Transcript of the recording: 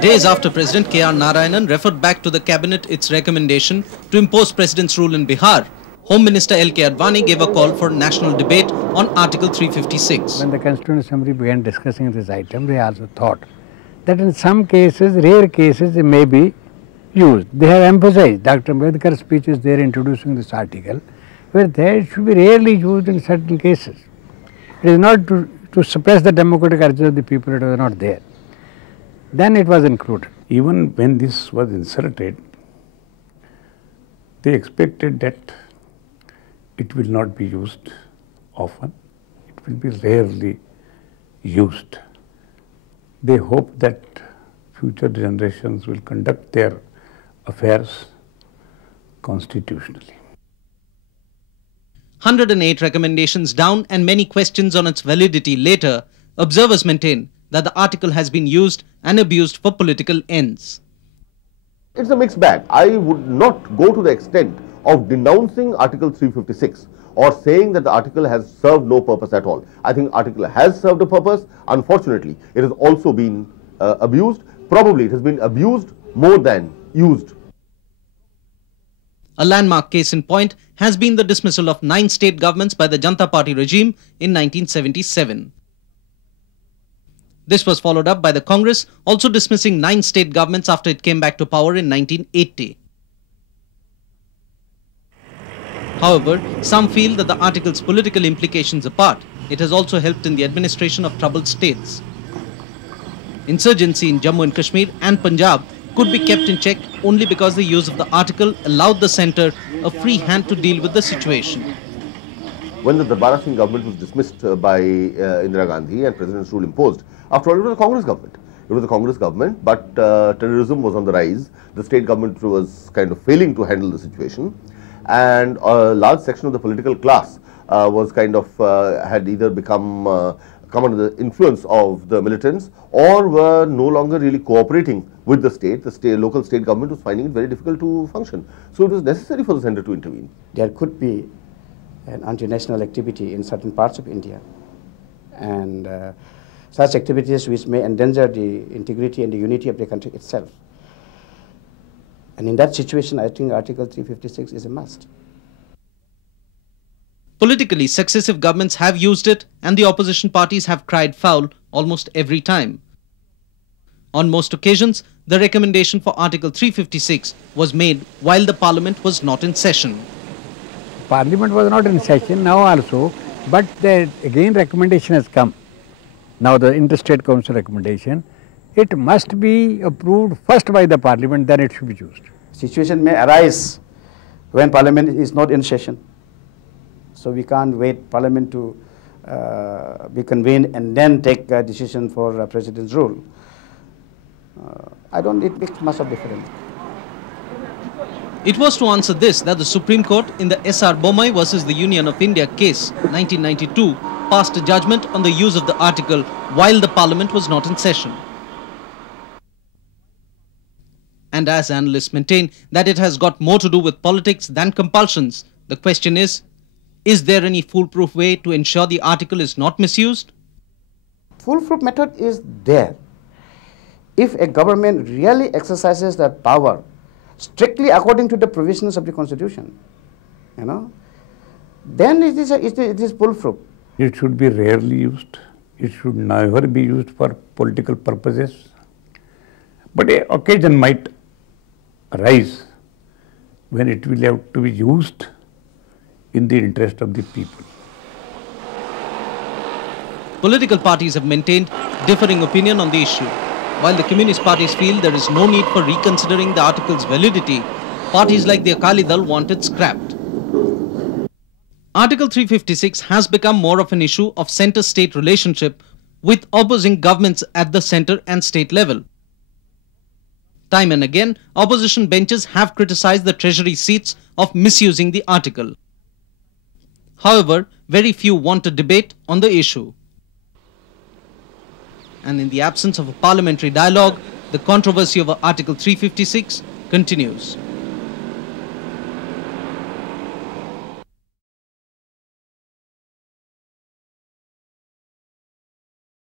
Days after President K.R. Narayanan referred back to the cabinet its recommendation to impose President's rule in Bihar, Home Minister L.K. Advani gave a call for national debate on Article 356. When the Constituent Assembly began discussing this item, they also thought that in some cases, rare cases, it may be used. They have emphasized, Dr. Ambedkar's speech is there introducing this article, where it should be rarely used in certain cases. It is not to suppress the democratic urges of the people, it was not there. Then it was included. Even when this was inserted, they expected that it will not be used often, it will be rarely used. They hope that future generations will conduct their affairs constitutionally. 108 recommendations down and many questions on its validity later, observers maintain that the article has been used and abused for political ends. It's a mixed bag. I would not go to the extent of denouncing Article 356 or saying that the article has served no purpose at all. I think article has served a purpose. Unfortunately, it has also been abused. Probably it has been abused more than used. A landmark case in point has been the dismissal of 9 state governments by the Janata Party regime in 1977. This was followed up by the Congress also dismissing 9 state governments after it came back to power in 1980. However, some feel that the article's political implications apart, it has also helped in the administration of troubled states. Insurgency in Jammu and Kashmir and Punjab could be kept in check only because the use of the article allowed the centre a free hand to deal with the situation. When the Darbara Singh government was dismissed by Indira Gandhi and President's rule imposed, after all, it was a Congress government. It was a Congress government, but terrorism was on the rise. The state government was kind of failing to handle the situation, and a large section of the political class was kind of had either come under the influence of the militants or were no longer really cooperating with the state. The local state government was finding it very difficult to function. So it was necessary for the centre to intervene. There could be an anti-national activity in certain parts of India, and such activities which may endanger the integrity and the unity of the country itself. And in that situation, I think Article 356 is a must. Politically, successive governments have used it and the opposition parties have cried foul almost every time. On most occasions, the recommendation for Article 356 was made while the Parliament was not in session. Parliament was not in session now also, but again recommendation has come. Now the Interstate Council recommendation, it must be approved first by the Parliament, then it should be used. Situation may arise when Parliament is not in session. So we can't wait Parliament to be convened and then take a decision for President's rule. It makes much of difference. It was to answer this that the Supreme Court in the S.R. Bommai versus the Union of India case 1992 passed a judgment on the use of the article while the Parliament was not in session. And as analysts maintain that it has got more to do with politics than compulsions, the question is there any foolproof way to ensure the article is not misused? Foolproof method is there. If a government really exercises that power strictly according to the provisions of the Constitution, then it is foolproof. It should be rarely used. It should never be used for political purposes. But an occasion might arise when it will have to be used in the interest of the people. Political parties have maintained differing opinion on the issue. While the communist parties feel there is no need for reconsidering the article's validity, parties like the Akali Dal want it scrapped. Article 356 has become more of an issue of centre-state relationship with opposing governments at the centre and state level. Time and again, opposition benches have criticized the treasury seats of misusing the article. However, very few want a debate on the issue. And in the absence of a parliamentary dialogue, the controversy over Article 356 continues.